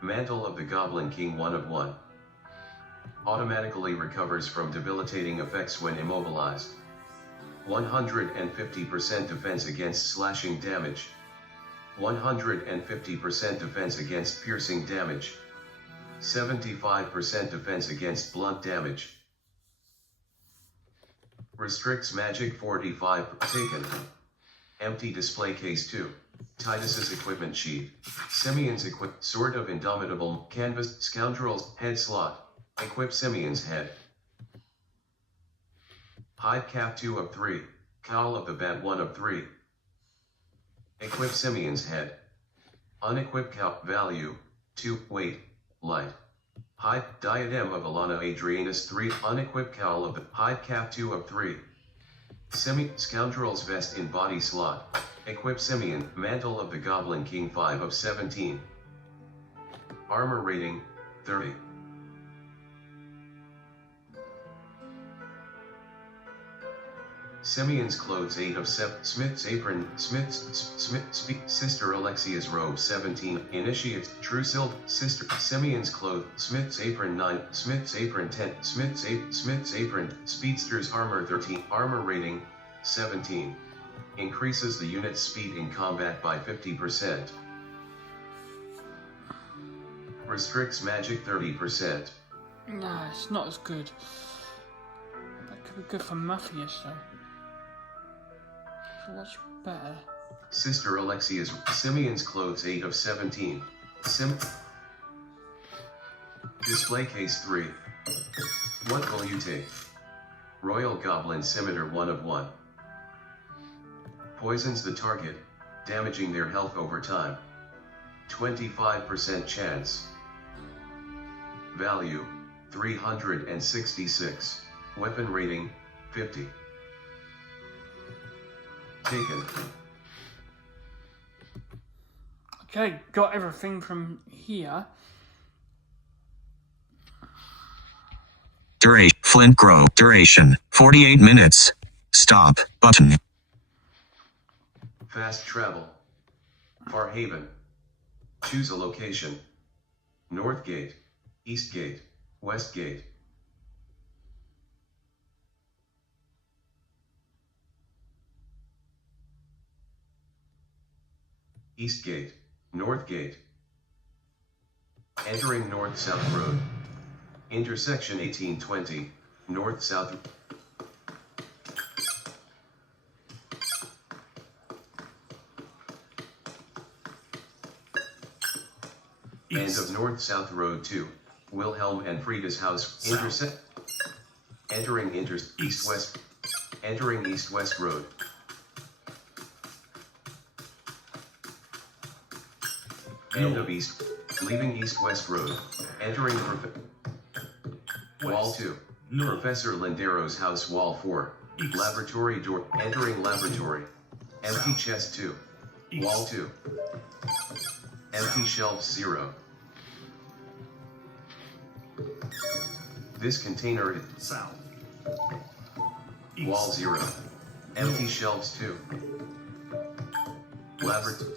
Mantle of the Goblin King 1 of 1. Automatically recovers from debilitating effects when immobilized. 150% defense against slashing damage. 150% defense against piercing damage. 75% defense against blunt damage. Restricts magic 45. Taken. Empty display case 2. Titus's equipment sheet. Simeon's Sword of Indomitable. Canvas. Scoundrel's head slot. Equip Simeon's head. Hide cap 2 of 3. Cowl of the Bat 1 of 3. Equip Simeon's head. Unequip cowl. Value 2. Weight. Light. Hide Diadem of Alana Adrianus 3. Unequip cowl of the hide cap 2 of 3. Scoundrel's vest in body slot. Equip Simeon. Mantle of the Goblin King 5 of 17. Armor rating 30. Simeon's clothes 8 of 7. Smith's apron. Sister Alexia's robe 17. Initiates. True Silk. Sister. Simeon's clothes. Smith's apron 9. Smith's apron 10. Smith's apron. Speedster's armor 13. Armor rating 17. Increases the unit's speed in combat by 50%. Restricts magic 30%. Nah, it's not as good. That could be good for Matthias though. So what's better? Sister Alexia's Simeon's clothes 8 of 17. Display case 3. What will you take? Royal Goblin Scimitar 1 of 1. Poisons the target, damaging their health over time. 25% chance. Value 366. Weapon rating 50. Taken. Okay, got everything from here. Duration. Flint Grove. Duration 48 minutes. Stop button. Fast travel. Farhaven. Choose a location. North Gate, East Gate, West Gate. East Gate, North Gate. Entering North-South Road. Intersection 1820, North-South. End of North-South Road 2, Wilhelm and Frida's house. Entering East-West. Entering East-West Road. End of East. Leaving East-West Road. Entering Wall 2. Professor Lindero's house. Wall 4. Laboratory door. Entering laboratory. Empty chest 2. Wall 2. Empty shelves 0. This container is South. Wall 0. Empty shelves 2. Laboratory.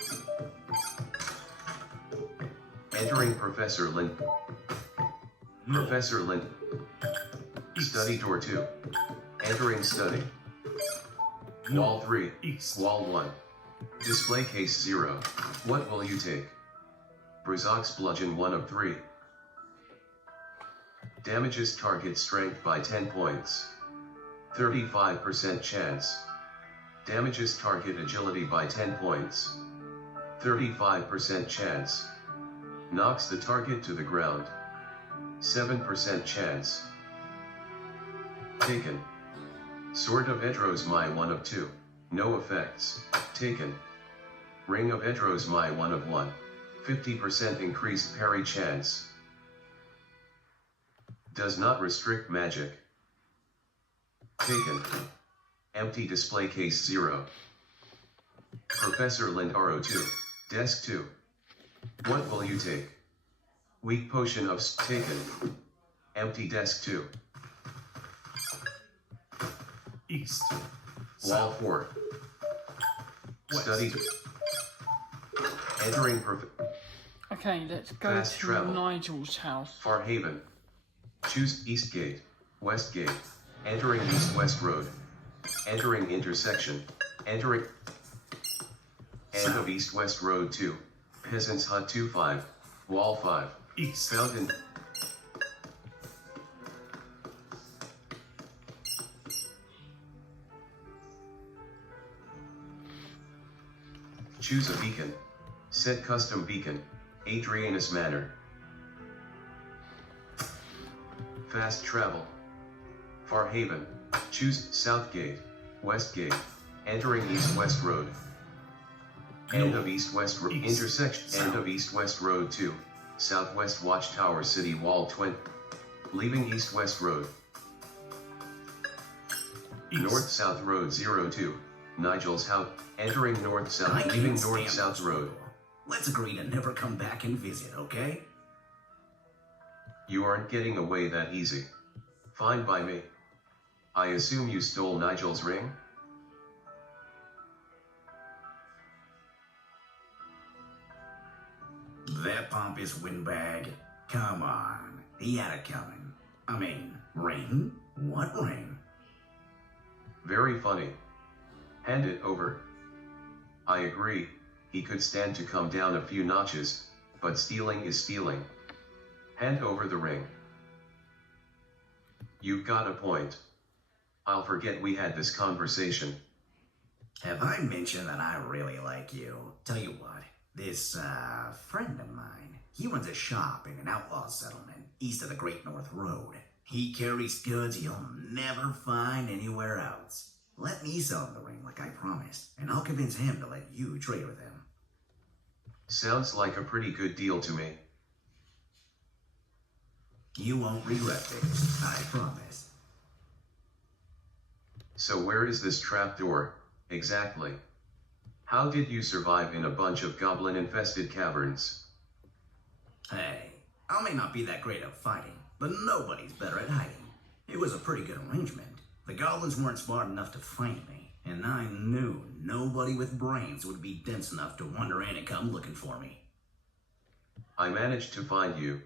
Entering Professor Lind. Professor Lind. Study door 2. Entering study. Wall 3. East. Wall 1. Display case 0. What will you take? Brazok's bludgeon 1 of 3. Damages target strength by 10 points. 35% chance. Damages target agility by 10 points. 35% chance. Knocks the target to the ground. 7% chance. Taken. Sword of Edros my 1 of 2. No effects. Taken. Ring of Edros my 1 of 1. 50% increased parry chance. Does not restrict magic. Taken. Empty display case 0. Professor Lindaro 2. Desk 2. What will you take? Weak potion of taken. Empty desk 2. East. Wall 4. Study. Entering Okay, let's go Fast to travel. Nigel's house. Farhaven. Choose East Gate, West Gate. Entering East-West Road. Entering intersection. Entering. End of East-West Road 2. Peasants Hut 2-5. Wall 5. East. Fountain. Choose a beacon. Set custom beacon. Adrianus Manor. Fast travel. Farhaven. Choose South Gate, West Gate. Entering East-West Road. End of East-West Road. East. Intersection. South. End of East-West Road 2. Southwest Watchtower City Wall 20. Leaving East-West Road. East. North-South Road 02. Nigel's house. Entering I North-South. can't Leaving stand North-South this Road. school. Let's agree to never come back and visit, okay? You aren't getting away that easy. Fine by me. I assume you stole Nigel's ring? That pompous windbag. Come on. He had it coming. I mean, ring? What ring? Very funny. Hand it over. I agree, he could stand to come down a few notches, but stealing is stealing. Hand over the ring. You've got a point. I'll forget we had this conversation. Have I mentioned that I really like you? Tell you what, this, friend of mine, he runs a shop in an outlaw settlement east of the Great North Road. He carries goods you'll never find anywhere else. Let me sell him the ring like I promised, and I'll convince him to let you trade with him. Sounds like a pretty good deal to me. You won't regret this, I promise. So where is this trapdoor, exactly? How did you survive in a bunch of goblin-infested caverns? Hey, I may not be that great at fighting, but nobody's better at hiding. It was a pretty good arrangement. The goblins weren't smart enough to find me, and I knew nobody with brains would be dense enough to wander in and come looking for me. I managed to find you.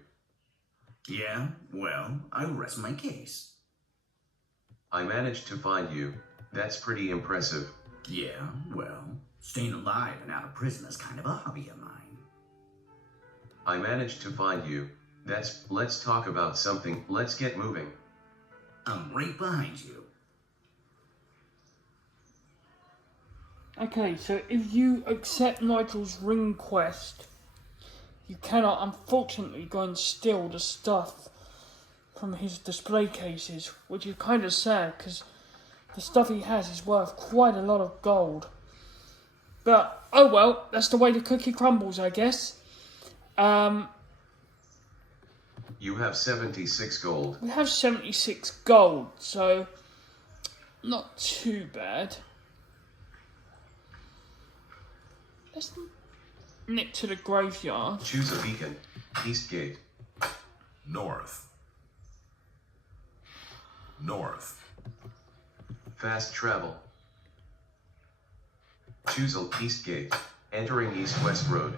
Yeah, well, I rest my case. I managed to find you. That's pretty impressive. Yeah, well, staying alive and out of prison is kind of a hobby of mine. I managed to find you. Let's talk about something. Let's get moving. I'm right behind you. Okay, so if you accept Nigel's ring quest, you cannot unfortunately go and steal the stuff from his display cases, which is kind of sad because the stuff he has is worth quite a lot of gold. But, oh well, that's the way the cookie crumbles, I guess. You have 76 gold. We have 76 gold, so not too bad. Let's nip to the graveyard. Choose a beacon. East Gate. North. North. Fast travel. Choose a East Gate. Entering East-West Road.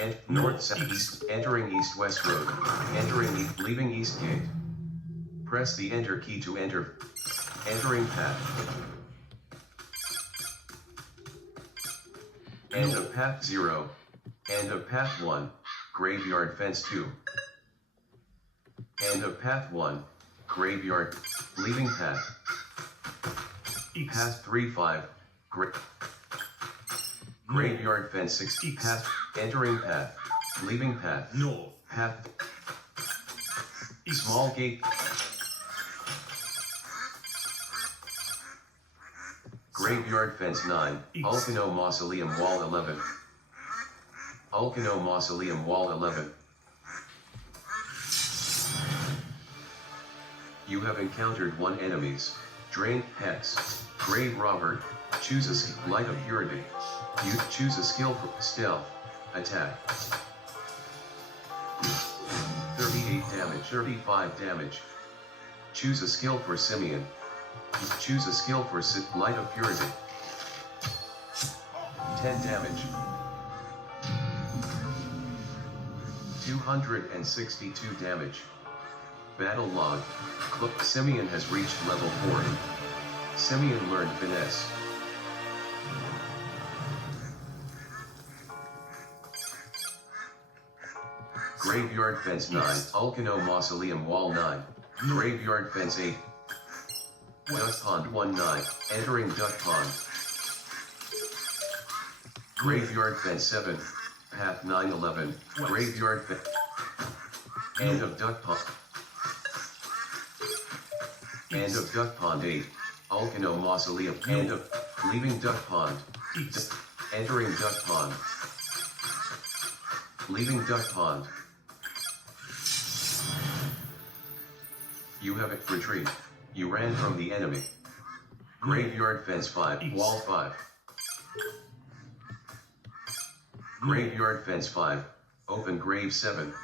And North-South East. Entering East-West Road. Leaving East Gate. Press the Enter key to enter. Entering path. End of path 0. End of path 1. Graveyard fence 2. End of path 1. Graveyard. Leaving path. East. Path 3-5. Graveyard fence 6. East. Path. Entering path. Leaving path. North. Path. East. Small gate. Graveyard fence 9. East. Ulcano Mausoleum wall 11. Ulcano Mausoleum wall 11. You have encountered 1 enemies. Drain Hex. Grave Robber. Choose a Light of Purity. You choose a skill for stealth. Attack. 38 damage. 35 damage. Choose a skill for Simeon. Choose a skill for Light of Purity. 10 damage. 262 damage. Battle log. Simeon has reached level 4. Simeon learned finesse. Graveyard fence 9. Ulcano Mausoleum wall 9. Graveyard fence 8. Duck Pond 1-9. Entering Duck Pond. Graveyard fence 7. Path 9-11. Graveyard fence. End of Duck Pond. End of Duck Pond 8. Ulcano Mausoleum. End of. Leaving Duck Pond. East. Entering Duck Pond. Leaving Duck Pond. You have it. Retreat. You ran from the enemy. Graveyard fence 5. East. Wall 5. Graveyard fence 5. Open grave 7.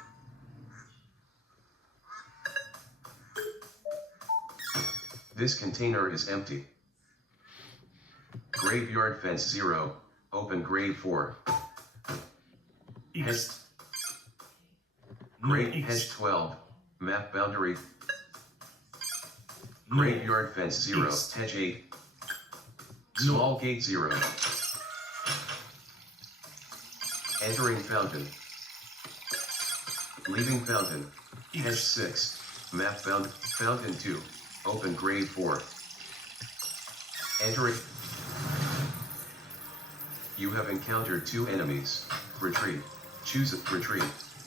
This container is empty. Graveyard fence 0. Open grave 4. East. Grave East. hedge 12. Map boundary. Graveyard fence 0. East. Hedge 8. Small gate 0. Entering fountain. Leaving fountain. Hedge 6. Map bound. Fountain 2. Open grave 4. Entering. You have encountered 2 enemies. Retreat. Choose a retreat.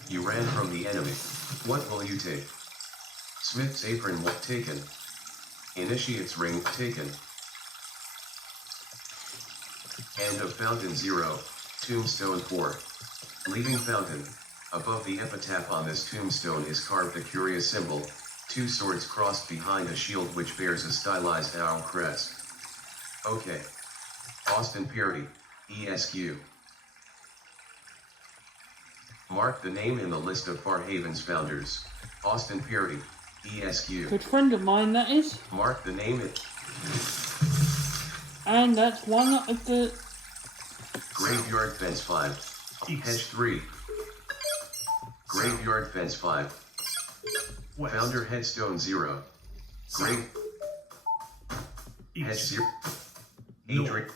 You ran from the enemy. What will you take? Smith's apron taken. Initiate's ring taken. End of fountain 0. Tombstone 4. Leaving fountain. Above the epitaph on this tombstone is carved a curious symbol. 2 swords crossed behind a shield which bears a stylized owl crest. Okay. Austin Perry, ESQ. Mark the name in the list of Farhaven's founders. Austin Perry, ESQ. Good friend of mine, that is. Mark the name in... And that's one of the... Graveyard fence 5. Hedge 3. Graveyard fence 5. West. Founder headstone 0. Grave... Hedge East. 0. North. Adrian...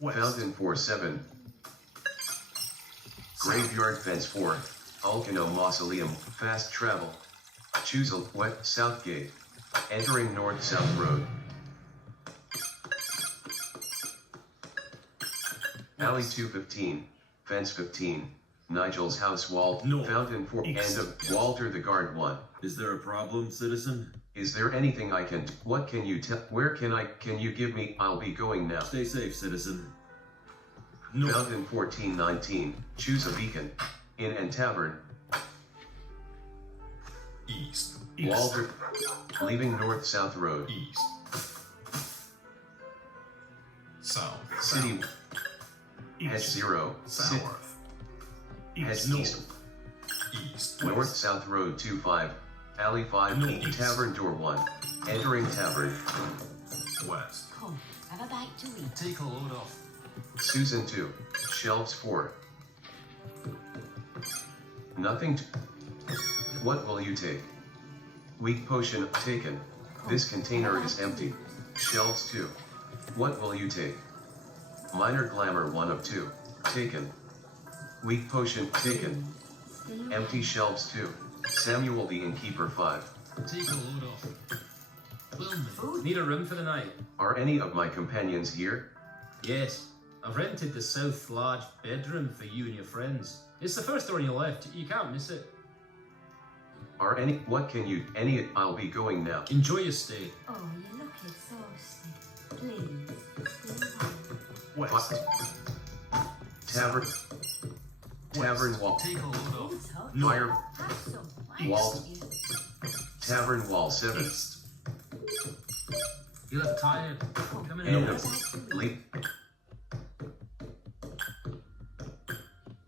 West. Fountain 4-7. Graveyard fence 4. Ulcano Mausoleum. Fast travel. Choose a west south gate. Entering north-south road. Alley 215. Fence 15. Nigel's house wall. North. Fountain 4. East. End of Walter the Guard 1. Is there a problem, citizen? Is there anything I can... What can you tell... Where can you give me... I'll be going now. Stay safe, citizen. North. Fountain 1419. Choose a beacon. Inn and tavern. East. East. Walter. Leaving north-south road. East. South. City. Hedge East. 0. South. Hedge East. North. east. East. North-south road 25. Alley 5. Northeast. Tavern door 1. Entering tavern. West. Come, have a bite to eat. Take a load off. Susan 2. Shelves 4. Nothing to... What will you take? Weak potion taken. This container is empty. Shelves 2. What will you take? Minor Glamour 1 of 2. Taken. Weak Potion taken. Empty Shelves 2. Samuel the Innkeeper 5. Take a load off. Well, need a room for the night? Are any of my companions here? Yes. I've rented the south large bedroom for you and your friends. It's the first door on your left. You can't miss it. Are any, what can you, any, I'll be going now. Enjoy your stay. Oh, you look exhausted. Please, stay home. West. Tavern. Tavern wall. Take a load off. It's hot. Fire. Have some Wall. wax, you. Tavern wall 7. East. You look tired. Come in End and of. Late.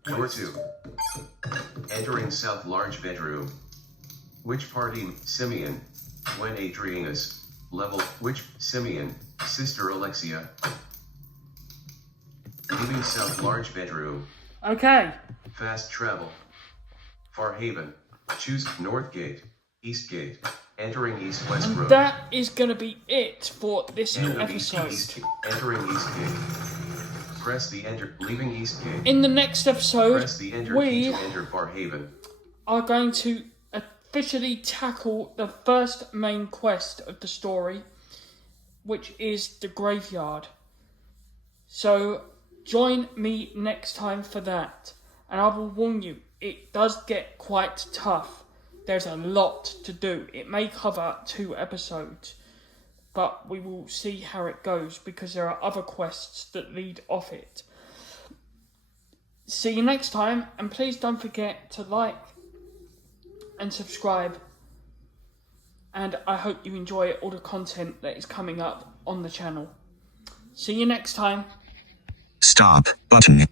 Door 2. Entering south large bedroom. Which party? Simeon. When Adrianus. Level. Which? Simeon. Sister Alexia. Leaving south large bedroom. Okay. Fast travel. Farhaven. Choose North Gate. East Gate. Entering East West And Road. that is going to be it for this End of East, episode. entering East Gate. Press the enter. Leaving East Gate. In the next episode, Press the enter key we to enter Farhaven. are going to officially tackle the first main quest of the story, which is the graveyard. So join me next time for that. And I will warn you, it does get quite tough. There's a lot to do. It may cover 2 episodes, but we will see how it goes because there are other quests that lead off it. See you next time, and please don't forget to like and subscribe. And I hope you enjoy all the content that is coming up on the channel. See you next time. Stop button.